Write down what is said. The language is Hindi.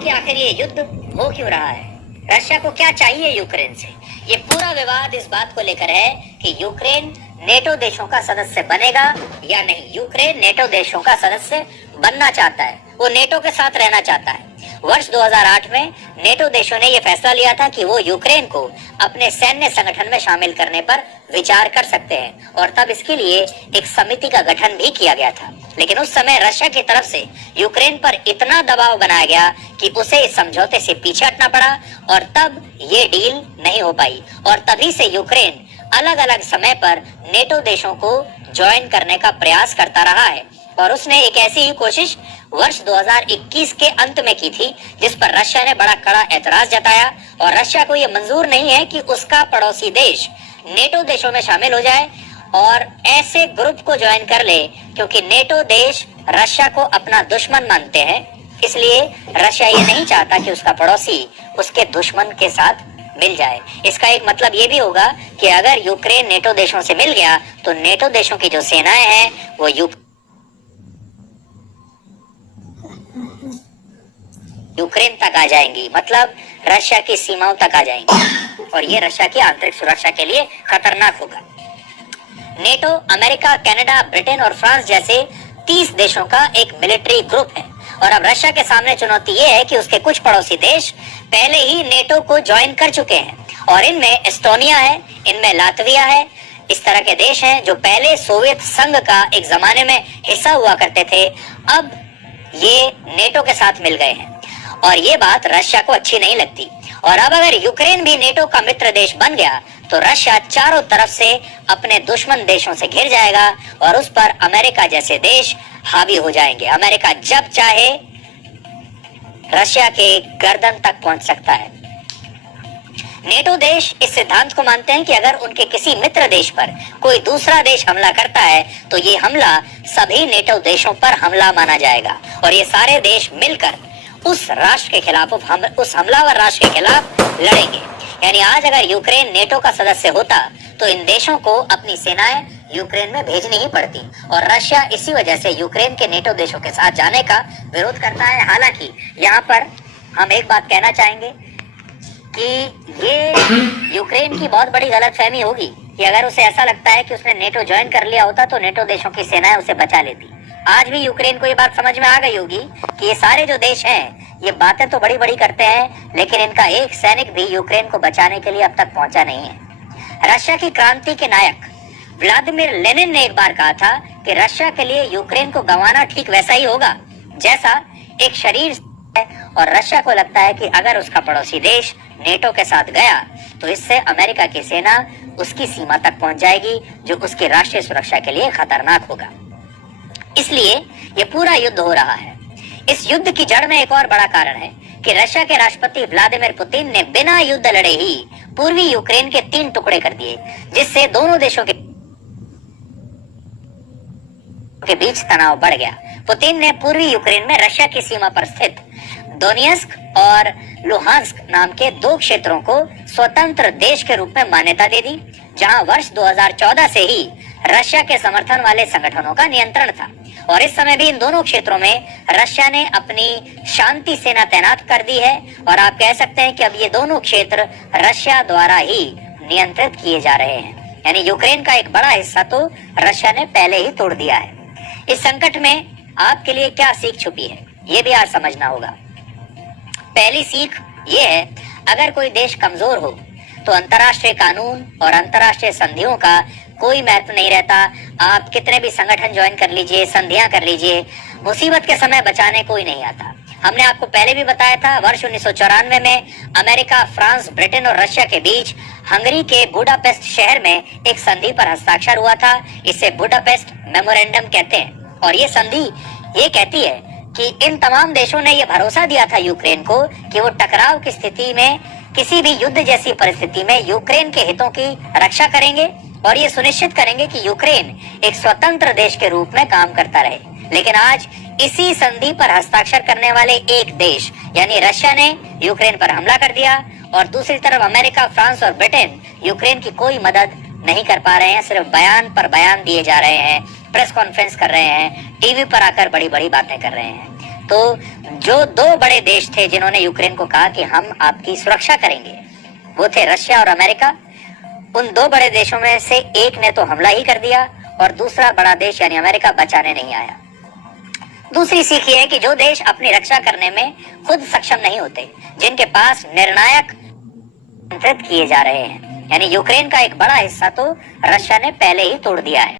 कि आखिर ये युद्ध हो क्यों रहा है, रशिया को क्या चाहिए यूक्रेन से। ये पूरा विवाद इस बात को लेकर है कि यूक्रेन नेटो देशों का सदस्य बनेगा या नहीं। यूक्रेन नेटो देशों का सदस्य बनना चाहता है, वो नेटो के साथ रहना चाहता है। वर्ष 2008 में नेटो देशों ने यह फैसला लिया था कि वो यूक्रेन को अपने सैन्य संगठन में शामिल करने पर विचार कर सकते हैं और तब इसके लिए एक समिति का गठन भी किया गया था। लेकिन उस समय रशिया की तरफ से यूक्रेन पर इतना दबाव बनाया गया कि उसे इस समझौते से पीछे हटना पड़ा और तब ये डील नहीं हो पाई और तभी से यूक्रेन अलग अलग समय पर नेटो देशों को ज्वाइन करने का प्रयास करता रहा है। और उसने एक ऐसी ही कोशिश वर्ष 2021 के अंत में की थी, जिस पर रशिया ने बड़ा कड़ा ऐतराज जताया और रशिया को यह मंजूर नहीं है कि उसका पड़ोसी देश नेटो देशों में शामिल हो जाए और ऐसे ग्रुप को ज्वाइन कर ले, क्योंकि नेटो देश रशिया को अपना दुश्मन मानते हैं। इसलिए रशिया ये नहीं चाहता कि उसका पड़ोसी उसके दुश्मन के साथ मिल जाए। इसका एक मतलब ये भी होगा कि अगर यूक्रेन नेटो देशों से मिल गया तो नेटो देशों की जो सेनाएं हैं वो यूक्रेन तक आ जाएंगी, मतलब रशिया की सीमाओं तक आ जाएंगी और ये रशिया की आंतरिक सुरक्षा के लिए खतरनाक होगा। नेटो अमेरिका, कनाडा, ब्रिटेन और फ्रांस जैसे 30 देशों का एक मिलिट्री ग्रुप है और अब रशिया के सामने चुनौती ये है कि उसके कुछ पड़ोसी देश पहले ही नेटो को ज्वाइन कर चुके हैं और इनमें एस्टोनिया है, इनमें लातविया है। इस तरह के देश हैं जो पहले सोवियत संघ का एक जमाने में हिस्सा हुआ करते थे, अब ये नेटो के साथ मिल गए हैं और ये बात रशिया को अच्छी नहीं लगती। और अब अगर यूक्रेन भी नेटो का मित्र देश बन गया तो रशिया चारों तरफ से अपने दुश्मन देशों से घिर जाएगा और उस पर अमेरिका जैसे देश हावी हो जाएंगे। अमेरिका जब चाहे रशिया के गर्दन तक पहुंच सकता है। नेटो देश इस सिद्धांत को मानते हैं कि अगर उनके किसी मित्र देश पर कोई दूसरा देश हमला करता है तो ये हमला सभी नेटो देशों पर हमला माना जाएगा और ये सारे देश मिलकर उस राष्ट्र के खिलाफ, उस हमलावर राष्ट्र के खिलाफ लड़ेंगे। यानी आज अगर यूक्रेन नेटो का सदस्य होता तो इन देशों को अपनी सेनाएं यूक्रेन में भेजनी ही पड़ती और रशिया इसी वजह से यूक्रेन के नेटो देशों के साथ जाने का विरोध करता है। हालांकि यहाँ पर हम एक बात कहना चाहेंगे कि ये यूक्रेन की बहुत बड़ी गलतफहमी होगी कि अगर उसे ऐसा लगता है कि उसने नेटो ज्वाइन कर लिया होता तो नेटो देशों की सेनाएं उसे बचा लेती। आज भी यूक्रेन को ये बात समझ में आ गई होगी कि ये सारे जो देश हैं ये बातें तो बड़ी बड़ी करते हैं, लेकिन इनका एक सैनिक भी यूक्रेन को बचाने के लिए अब तक पहुंचा नहीं है। रशिया की क्रांति के नायक व्लादिमीर लेनिन ने एक बार कहा था कि रशिया के लिए यूक्रेन को गंवाना ठीक वैसा ही होगा जैसा एक शरीर है और रशिया को लगता है कि अगर उसका पड़ोसी देश नेटो के साथ गया तो इससे अमेरिका की सेना उसकी सीमा तक पहुंच जाएगी, जो उसकी राष्ट्रीय सुरक्षा के लिए खतरनाक होगा। इसलिए ये पूरा युद्ध हो रहा है। इस युद्ध की जड़ में एक और बड़ा कारण है कि रशिया के राष्ट्रपति व्लादिमीर पुतिन ने बिना युद्ध लड़े ही पूर्वी यूक्रेन के 3 टुकड़े कर दिए, जिससे दोनों देशों के बीच तनाव बढ़ गया। पुतिन ने पूर्वी यूक्रेन में रशिया की सीमा पर स्थित दोनेत्स्क और लुहांस्क नाम के 2 क्षेत्रों को स्वतंत्र देश के रूप में मान्यता दे दी, जहां वर्ष 2014 से ही रशिया के समर्थन वाले संगठनों का नियंत्रण था और इस समय भी इन दोनों क्षेत्रों में रशिया ने अपनी शांति सेना तैनात कर दी है और आप कह सकते हैं कि अब ये दोनों क्षेत्र रशिया द्वारा ही नियंत्रित किए जा रहे हैं। यानी यूक्रेन का एक बड़ा हिस्सा तो रशिया ने पहले ही तोड़ दिया है। इस संकट में आपके लिए क्या सीख छुपी है, ये भी आज समझना होगा। पहली सीख ये है, अगर कोई देश कमजोर हो तो अंतर्राष्ट्रीय कानून और अंतर्राष्ट्रीय संधियों का कोई महत्व नहीं रहता। आप कितने भी संगठन ज्वाइन कर लीजिए, संधियां कर लीजिए, मुसीबत के समय बचाने कोई नहीं आता। हमने आपको पहले भी बताया था, वर्ष 1994 में अमेरिका, फ्रांस, ब्रिटेन और रशिया के बीच हंगरी के बुडापेस्ट शहर में एक संधि पर हस्ताक्षर हुआ था। इसे बुडापेस्ट मेमोरेंडम कहते हैं और ये संधि ये कहती है कि इन तमाम देशों ने ये भरोसा दिया था यूक्रेन को कि वो टकराव की स्थिति में, किसी भी युद्ध जैसी परिस्थिति में यूक्रेन के हितों की रक्षा करेंगे और ये सुनिश्चित करेंगे कि यूक्रेन एक स्वतंत्र देश के रूप में काम करता रहे। लेकिन आज इसी संधि पर हस्ताक्षर करने वाले एक देश यानी रशिया ने यूक्रेन पर हमला कर दिया और दूसरी तरफ अमेरिका, फ्रांस और ब्रिटेन यूक्रेन की कोई मदद नहीं कर पा रहे हैं। सिर्फ बयान पर बयान दिए जा रहे हैं, प्रेस कॉन्फ्रेंस कर रहे हैं, टीवी पर आकर बड़ी बड़ी बातें कर रहे हैं। तो जो दो बड़े देश थे जिन्होंने यूक्रेन को कहा कि हम आपकी सुरक्षा करेंगे, वो थे रशिया और अमेरिका। उन दो बड़े देशों में से एक ने तो हमला ही कर दिया और दूसरा बड़ा देश यानी अमेरिका बचाने नहीं आया। दूसरी सीख ये है कि जो देश अपनी रक्षा करने में खुद सक्षम नहीं होते, जिनके पास निर्णायक नियंत्रित किए जा रहे हैं, यानी यूक्रेन का एक बड़ा हिस्सा तो रशिया ने पहले ही तोड़ दिया है।